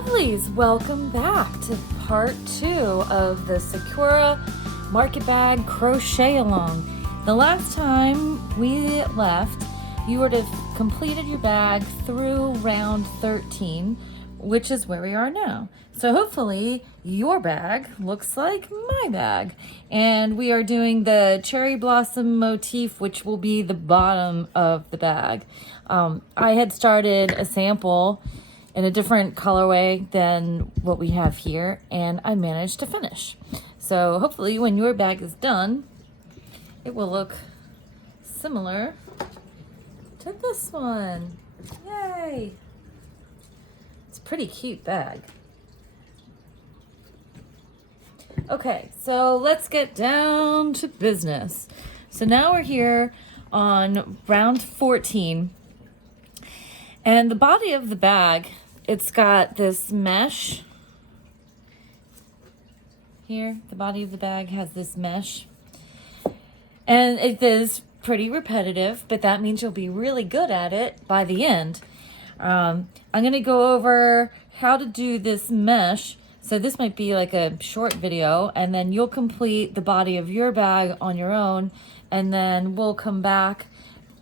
Lovelies, welcome back to part 2 of the Sakura Market Bag Crochet Along. The last time we left, you would have completed your bag through round 13, which is where we are now. So hopefully your bag looks like my bag. And we are doing the cherry blossom motif, which will be the bottom of the bag. I had started a sample in a different colorway than what we have here, and I managed to finish. So hopefully when your bag is done, it will look similar to this one. Yay! It's a pretty cute bag. Okay, so let's get down to business. So now we're here on round 14. And the body of the bag, it's got this mesh here. The body of the bag has this mesh. And it is pretty repetitive, but that means you'll be really good at it by the end. I'm going to go over how to do this mesh. So this might be like a short video, and then you'll complete the body of your bag on your own, and then we'll come back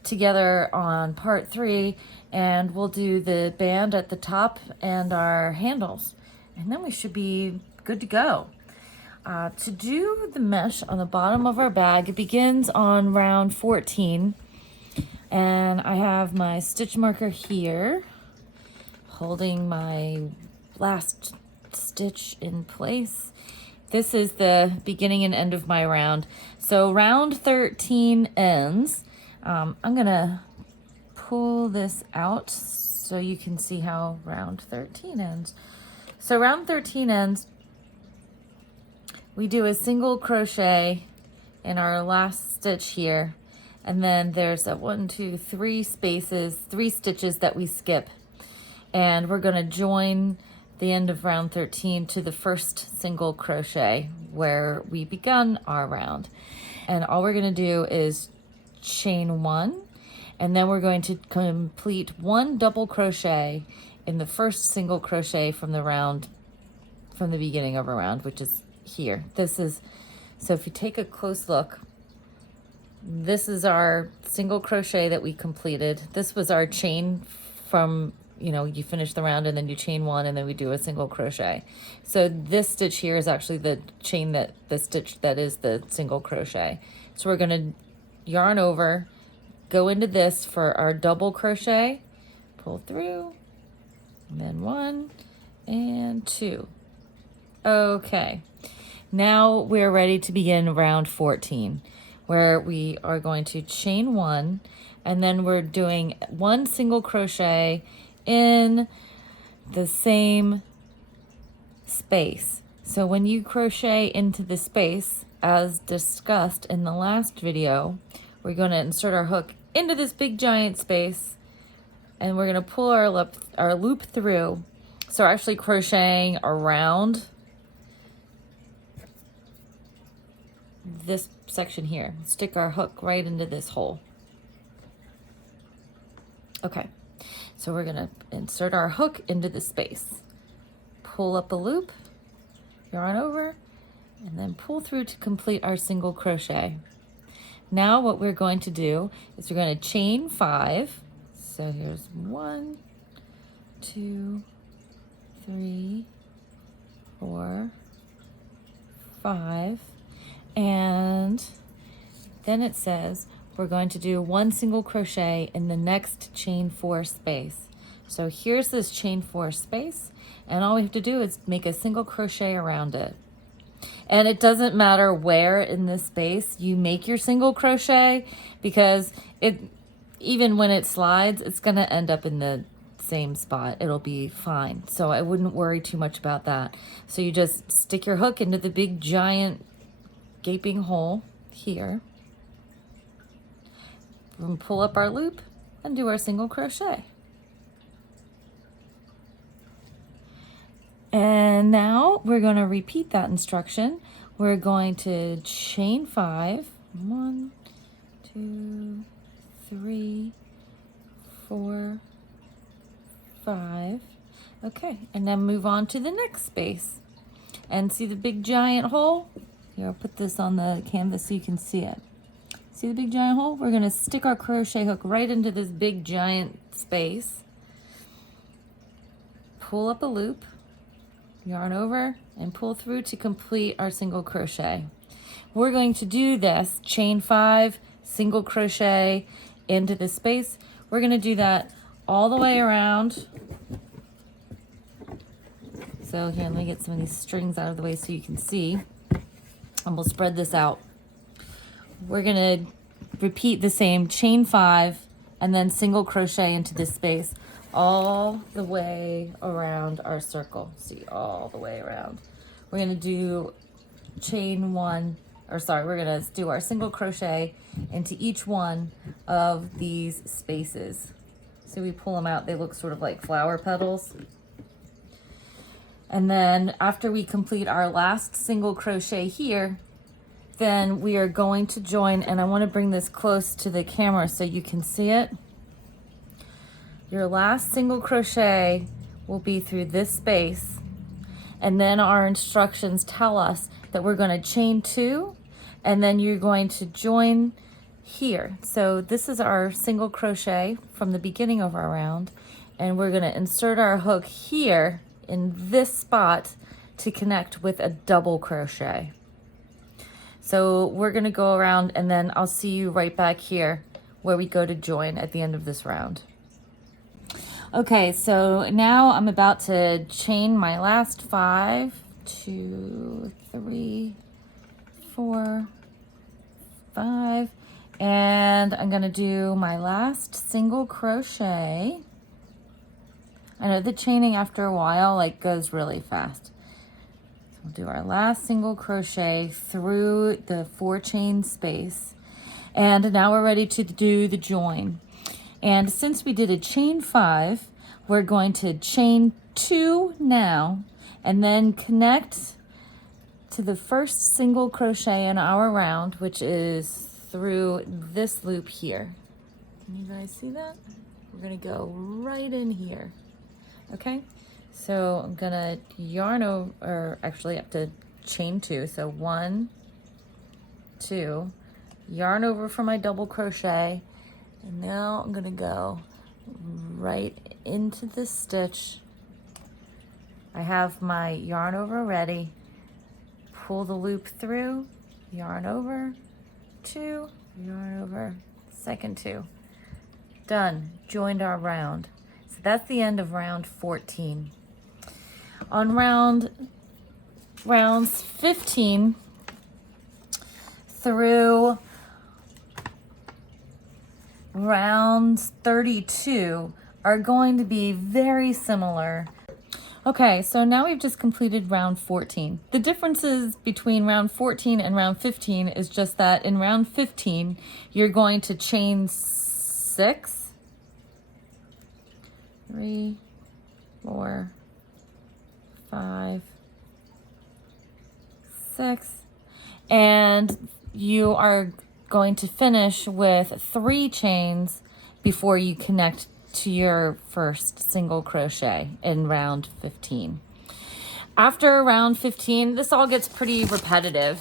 together on part 3 and we'll do the band at the top and our handles, and then we should be good to go. To do the mesh on the bottom of our bag, it begins on round 14, and I have my stitch marker here holding my last stitch in place. This is the beginning and end of my round. So round 13 ends. I'm gonna pull this out so you can see how round 13 ends. So round 13 ends, we do a single crochet in our last stitch here, and then there's a 3 stitches that we skip, and we're gonna join the end of round 13 to the first single crochet where we begun our round. And all we're gonna do is chain 1, and then we're going to complete 1 double crochet in the first single crochet from the beginning of a round, which is here. So if you take a close look, this is our single crochet that we completed. This was our chain from, you finish the round and then you chain 1 and then we do a single crochet. So this stitch here is actually the stitch that is the single crochet. So we're gonna yarn over, go into this for our double crochet, pull through, and then 1 and 2. Okay, now we're ready to begin round 14, where we are going to chain 1, and then we're doing 1 single crochet in the same space. So when you crochet into the space, as discussed in the last video, we're going to insert our hook into this big giant space, and we're going to pull our loop through. So we're actually crocheting around this section here. Stick our hook right into this hole. Okay, so we're going to insert our hook into the space, pull up a loop, yarn over, and then pull through to complete our single crochet. Now what we're going to do is we're going to chain 5. So here's 1, 2, 3, 4, 5, and then it says we're going to do 1 single crochet in the next chain 4 space. So here's this chain 4 space, and all we have to do is make a single crochet around it. And it doesn't matter where in this space you make your single crochet, because even when it slides, it's going to end up in the same spot. It'll be fine. So I wouldn't worry too much about that. So you just stick your hook into the big giant gaping hole here, and pull up our loop and do our single crochet. And now we're going to repeat that instruction. We're going to chain 5, 1, 2, 3, 4, 5, Okay, and then move on to the next space. And see the big giant hole? Here, I'll put this on the canvas so you can see it. See the big giant hole? We're gonna stick our crochet hook right into this big giant space. Pull up a loop, yarn over, and pull through to complete our single crochet. We're going to do this, chain 5, single crochet into this space. We're gonna do that all the way around. So here, let me get some of these strings out of the way so you can see. And we'll spread this out. We're gonna repeat the same chain 5 and then single crochet into this space all the way around our circle. See, all the way around. We're gonna do chain 1, or sorry, we're gonna do our single crochet into each one of these spaces. So we pull them out, they look sort of like flower petals. And then after we complete our last single crochet here, then we are going to join, and I want to bring this close to the camera so you can see it. Your last single crochet will be through this space, and then our instructions tell us that we're going to chain 2, and then you're going to join here. So this is our single crochet from the beginning of our round, and we're going to insert our hook here in this spot to connect with a double crochet. So we're gonna go around, and then I'll see you right back here where we go to join at the end of this round. Okay, so now I'm about to chain my last 5, 2, 3, 4, 5, and I'm gonna do my last single crochet. I know the chaining after a while like goes really fast. So we'll do our last single crochet through the 4 chain space. And now we're ready to do the join. And since we did a chain 5, we're going to chain 2 now and then connect to the first single crochet in our round, which is through this loop here. Can you guys see that? We're gonna go right in here. Okay, so I'm gonna yarn over, or actually I have to chain 2. So 1, 2, yarn over for my double crochet, and now I'm gonna go right into this stitch. I have my yarn over ready. Pull the loop through, yarn over, 2, yarn over, second 2. Done, joined our round. So that's the end of round 14. On rounds 15 through rounds 32 are going to be very similar. Okay, so now we've just completed round 14. The differences between round 14 and round 15 is just that in round 15, you're going to chain 6, 3, 4, 5, 6, and you are going to finish with 3 chains before you connect to your first single crochet in round 15. After round 15, this all gets pretty repetitive.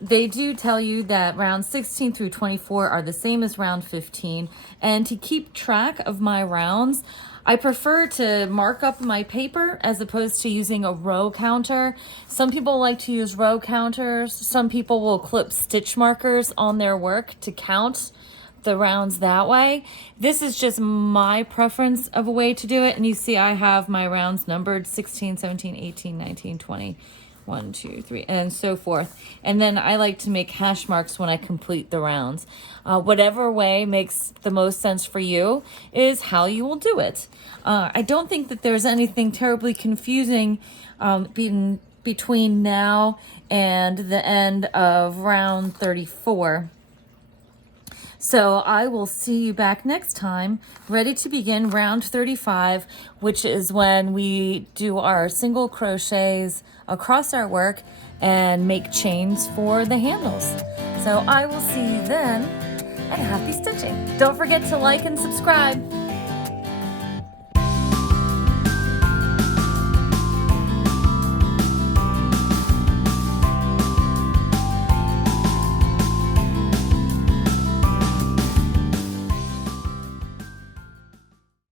They do tell you that round 16 through 24 are the same as round 15, and to keep track of my rounds, I prefer to mark up my paper as opposed to using a row counter. Some people like to use row counters. Some people will clip stitch markers on their work to count the rounds that way. This is just my preference of a way to do it. And you see I have my rounds numbered 16, 17, 18, 19, 20, 1, 2, 3, and so forth. And then I like to make hash marks when I complete the rounds. Whatever way makes the most sense for you is how you will do it. I don't think that there's anything terribly confusing between now and the end of round 34. So I will see you back next time, ready to begin round 35, which is when we do our single crochets across our work and make chains for the handles. So I will see you then, and happy stitching. Don't forget to like and subscribe.